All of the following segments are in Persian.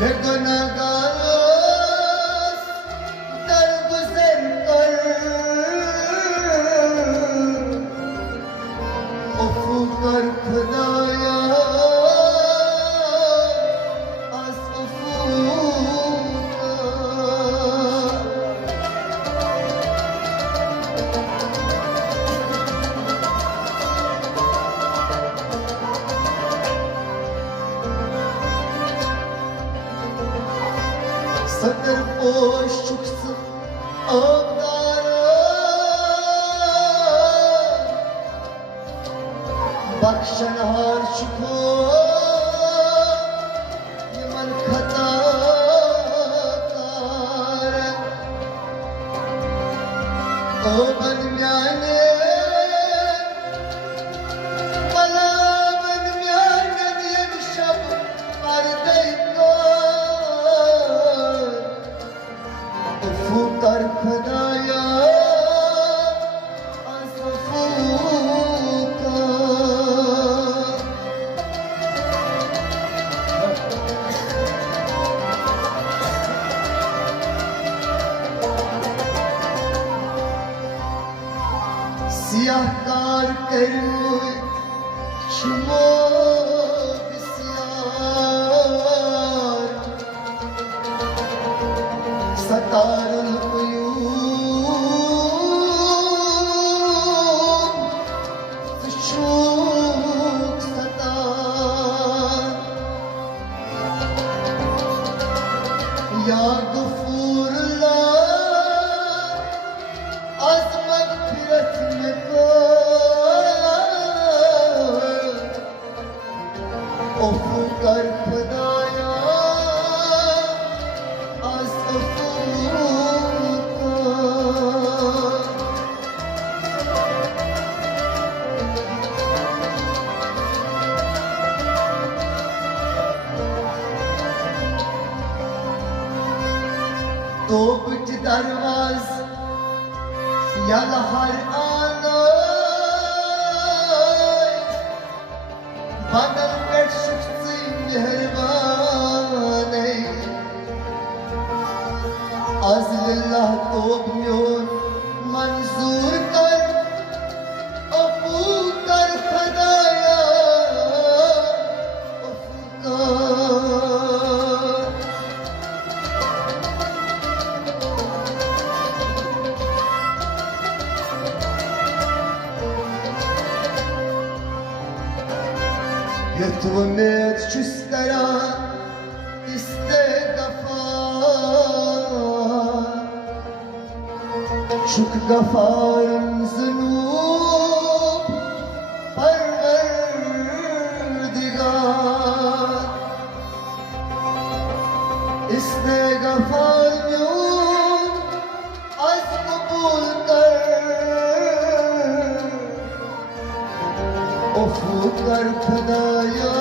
Ne gunagas dar guzer kar ufu kar khudaya as ufu Satır boş çıksın ağlara Bakşan har çıkı Yaman kata kare O benim yani Bala benim yani diye bir şab Ardayım Ufuklar khudaya az ufuklar Siyah kar kermuy şumo bisyar Satarul uyum Fışuk satar Ya gafurlar Az mağfiret mekar Ufuklar khudaya Az दो बिट दरवाज यल हर आना बदल कर शख्सी मेहरबान अज़ल्लाह तो म्योन मंजूर कर अफू कर खुदाया अफू कर يتومت شو استرى استغفار شو غفار ذنوب پروردگار استغفار يوم از قبول کر افو کر خدایا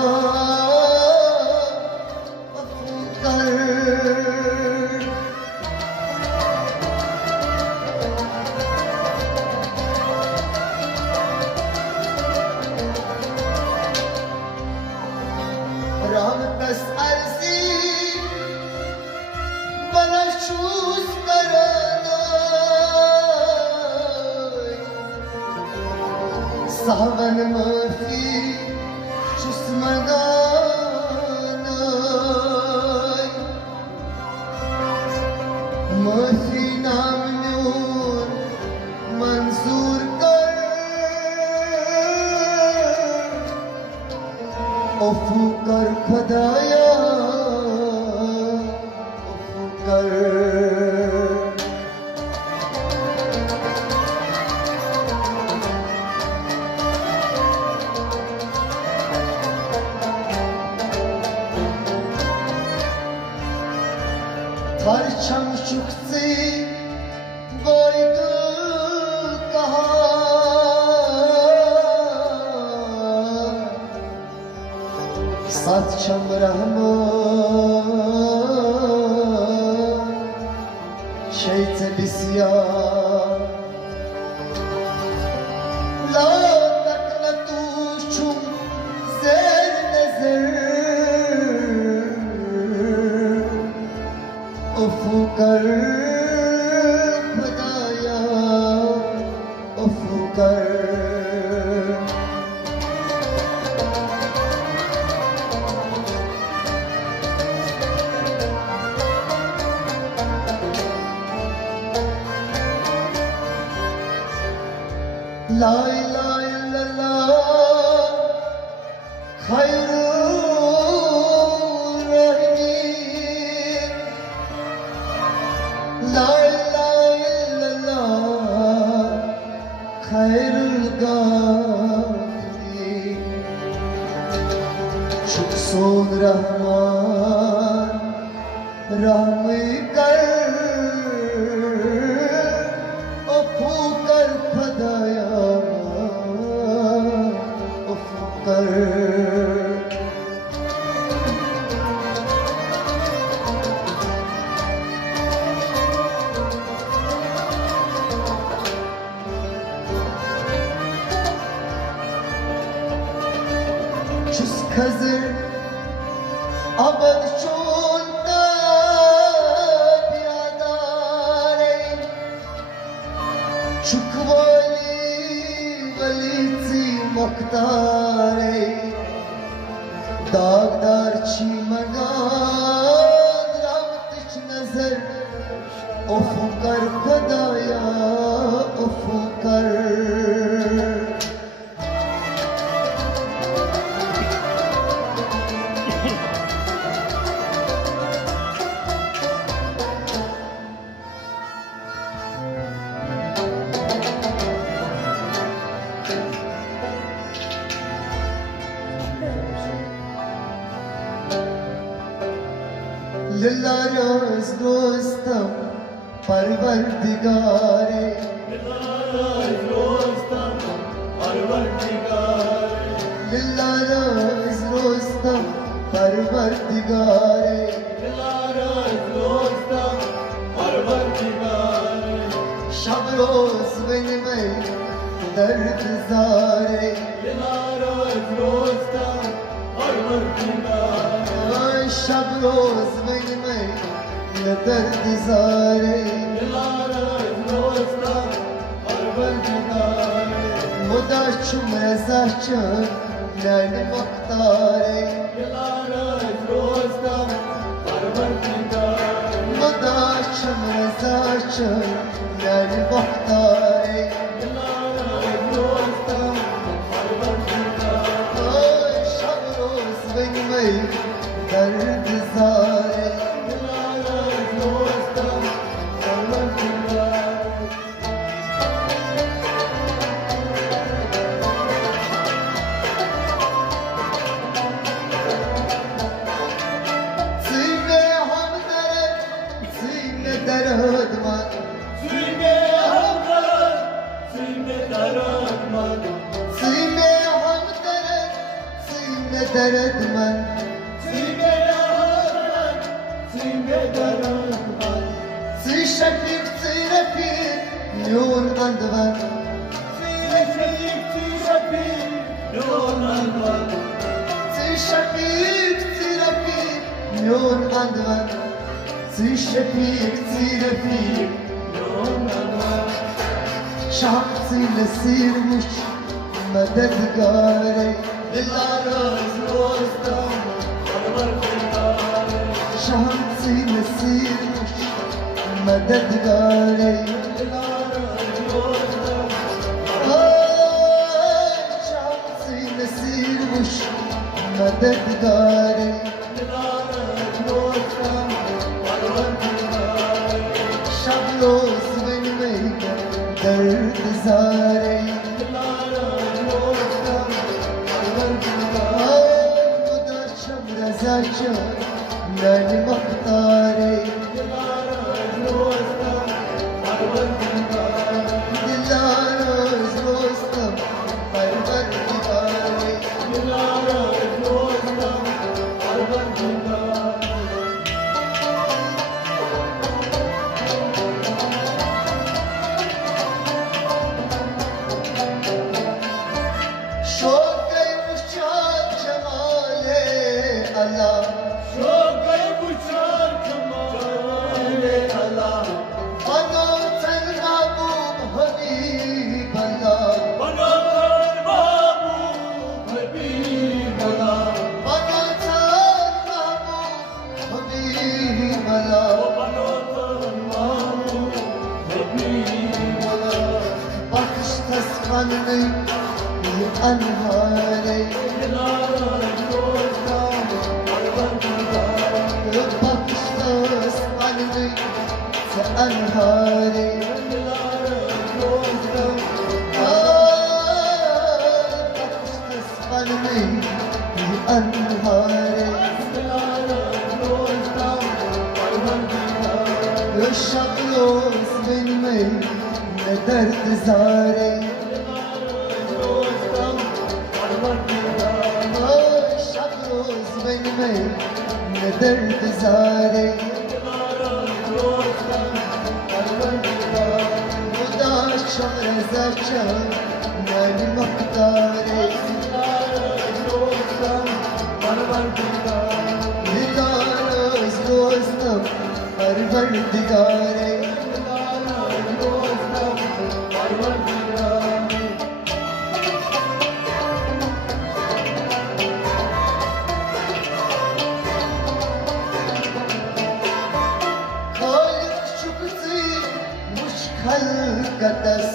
افو کر رام دست ارزی بنا شوز کرانای صحبن مفی شسمدانای مفی نام نور منظور کر افو کر خدایا افو کر परचम शुक से गोई दिल कहा सचम Rahman şeyt bisyan la taknatu şum zer nezer لا إله إلا الله خير الراحمين لا إله إلا الله خير الغافرين شكسون رحمان رحمي कर अफू कर खुदाया अफू कर Çüz kazır abad çolta piyadare çukvali valizi muhtare dağdar çimegan ramtiç nazar ufukar kadaya ufukar Lilla roz dostum parvardigare Lilla roz dostum parvardigare Lilla roz dostum parvardigare Lilla roz dostum parvardigare Şab roz benime derd zare Lilla roz dostum parvardigare Şab roz benime derd zare Lilla roz dostum parvardigare Muda çumre zahçın nani muhtare Lilla roz dostum parvardigare Muda çumre zahçın nani muhtare Lilla roz dostum parvardigare Oy şab roz benime derd zare Lilla roz dostum parvardigare Sine hamdere sine derhudman Sine hamdar, sine daratman, Sine hamdere sine derhudman sine hamdar, sine daratman, Si şefik si refik nur andvan sine çelik çirapin, yonanman, Si şefik si refik nur andvan Si şefik si refik yonanman, Şah si nesirmuş mededgare Dillaroz dostum, parvardigare, Şahansi nesirmuş mededgare dostum, Ay şahansi nesirmuş mededgare dostum, parvardigare, Şabloz benime derd zare dostum, parvardigare, Ay muda çamre zaçın nani muhtare dostum, parvardigare. Dillaroz dostum parvardigare Şoke uçak cemale Allah Bana sen mahbub Habib Allah Bana sen mahbub Habib Allah Bakış taskan اسمني انهاري bakışta اسمني انهاري bakışta اسمني انهاري الشقلوس مني ندرت زاري الشقلوس مني ندرت زاري ودا شمر زرچا نال مقداري لدارز روزنم پروردگاري خالق شكتي مش خلقتس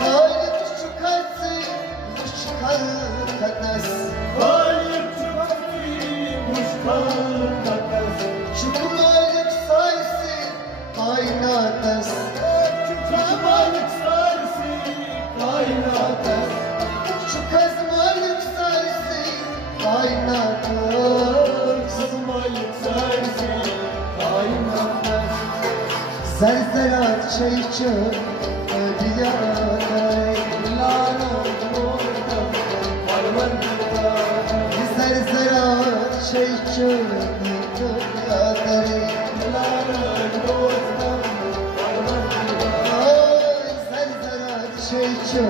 خالق شكتي مش خلقتس Çünkü malik sayısı kainatas Çünkü malik sayısı kainatas Çünkü malik sayısı kainatas Zerzerat şeyçi ödüyaday Zerzerat şeyçi ödüyaday Zerzerat şeyçi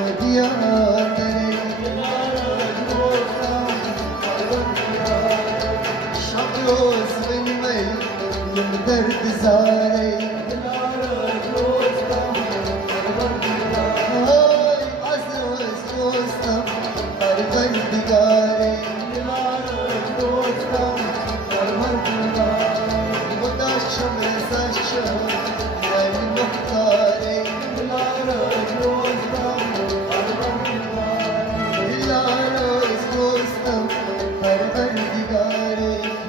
ödüyaday Şabloz benimey yemderd zare Azroz dostum Parvardigare Mudaşım rezaşım Yani muhtare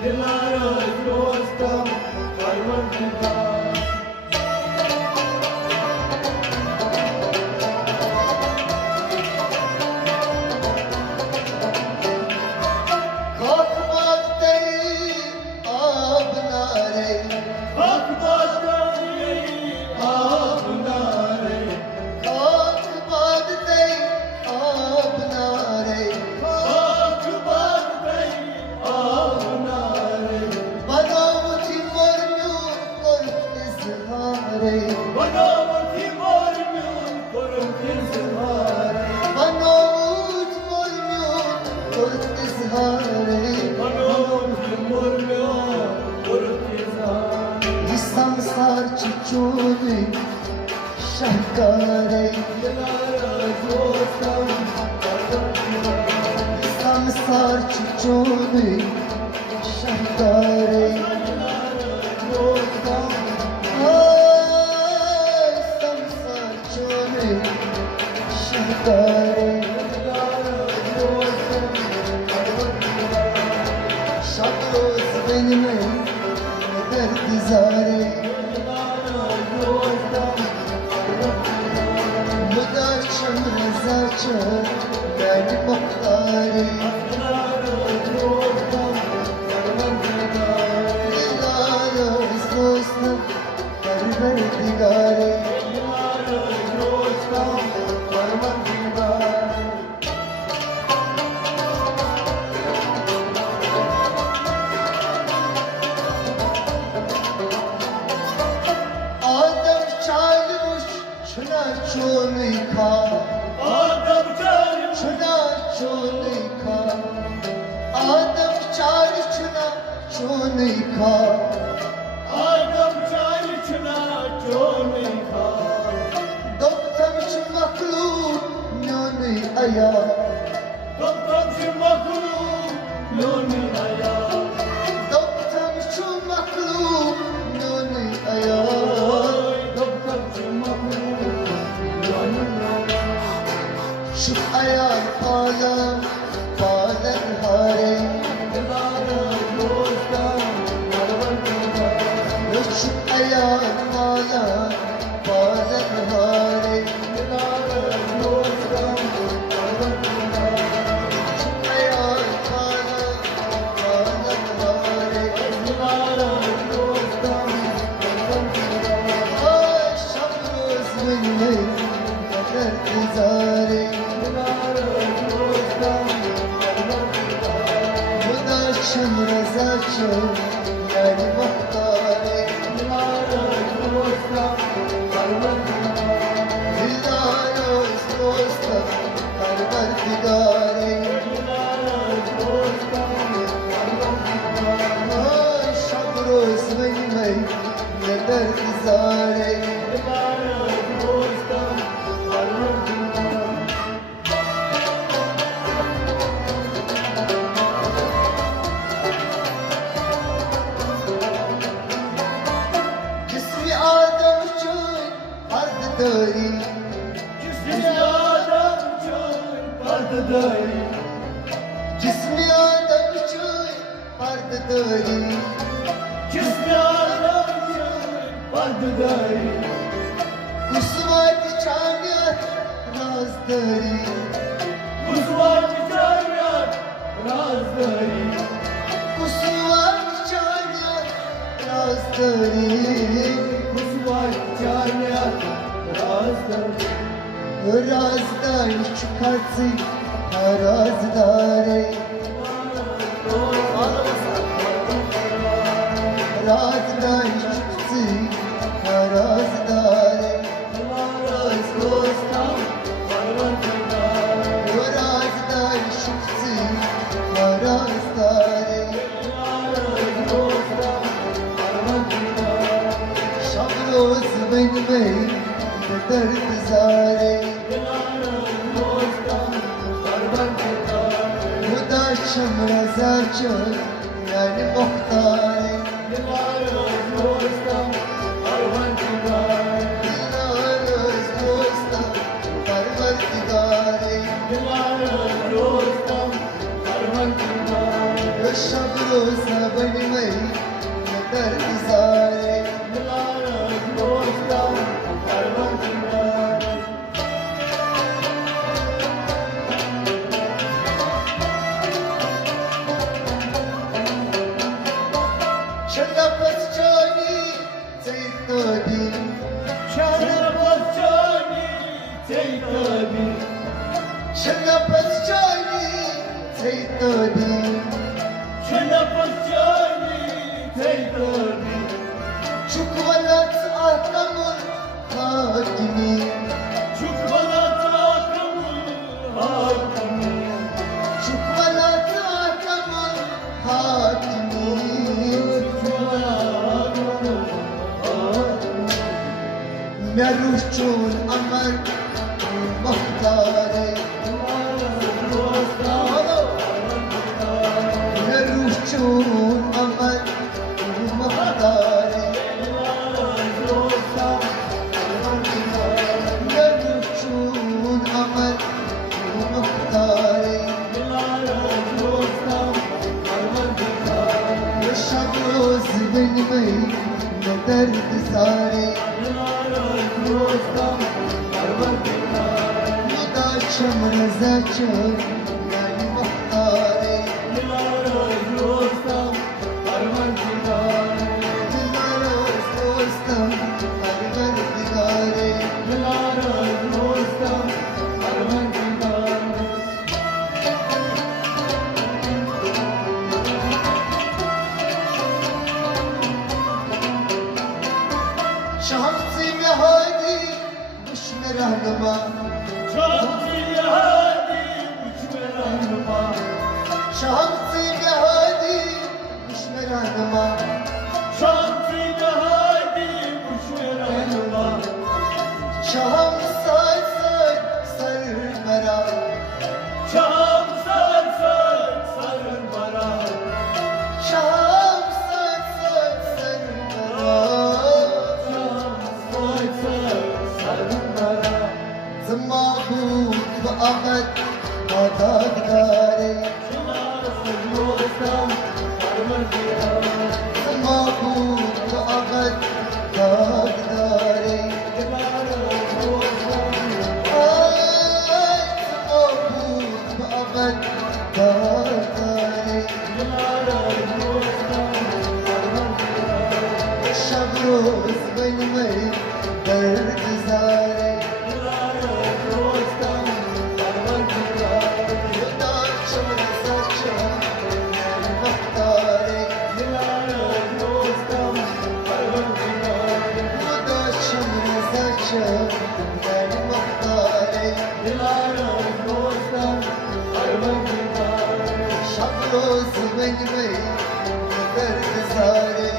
Dilaroz dostum Parvardigare Kalkmak değil abnare Kalkmak değil abnare Bana timur muyum kork izhare Bana timur muyum kork izhare İslam sar çiçuni şahkare İslam sar çiçuni şahkare İslam sar çiçuni şahkare Şabloz benimle dert zare Mudaşım rezaçı yani muhtari Dilaroz dostum Parvardigare Adam çalmış şuna çonika Şuna çonika Adam çalmış şuna çonika Doktor şu mahluk noni aya Doktor şu mahluk noni aya عيال قالا قالا نهاري نشوف عيال قالا قالا نهاري عيال قالا قالا نهاري شمروز مني قدر انتظاري ودا شمرزاتشو يعني مختاري هلاروز دوستا قربر دگاري شمروز مني قدر انتظاري جسمي آدم شوي أرض دوري جسمي آدم شوي أرض دوري كسوات چانيات راز دوري كسوات چانيات راز دوري رازداری چکاتی رازداری رازداری چکاتی رازداری رازداری چکاتی رازداری شب روز بین بین به درد زاری خدا شمرزاتشو يعني مختاري دلاروز دوستا پروردگاري الشب روز بني مي در ازاري شنبت جاني تيتودي شنبت جاني تيتودي شكولات أحكم الحاكمي شكولات أحكم الحاكمي مروش جون أمر مختاري مروش جون أمر مختاري مروش جون أمر مختاري الشب روز بن مي درد ساري خدا شمرزاتشو يعني مختاري دلاروز دوستا پروردگاري شخصي مهادي مش مرهنما محمد داري شب روز بین می درد زاری خدا شمر سچم مختاری خدا شمر سچم مختاری شب روز بین می درد زاری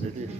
Zeliş.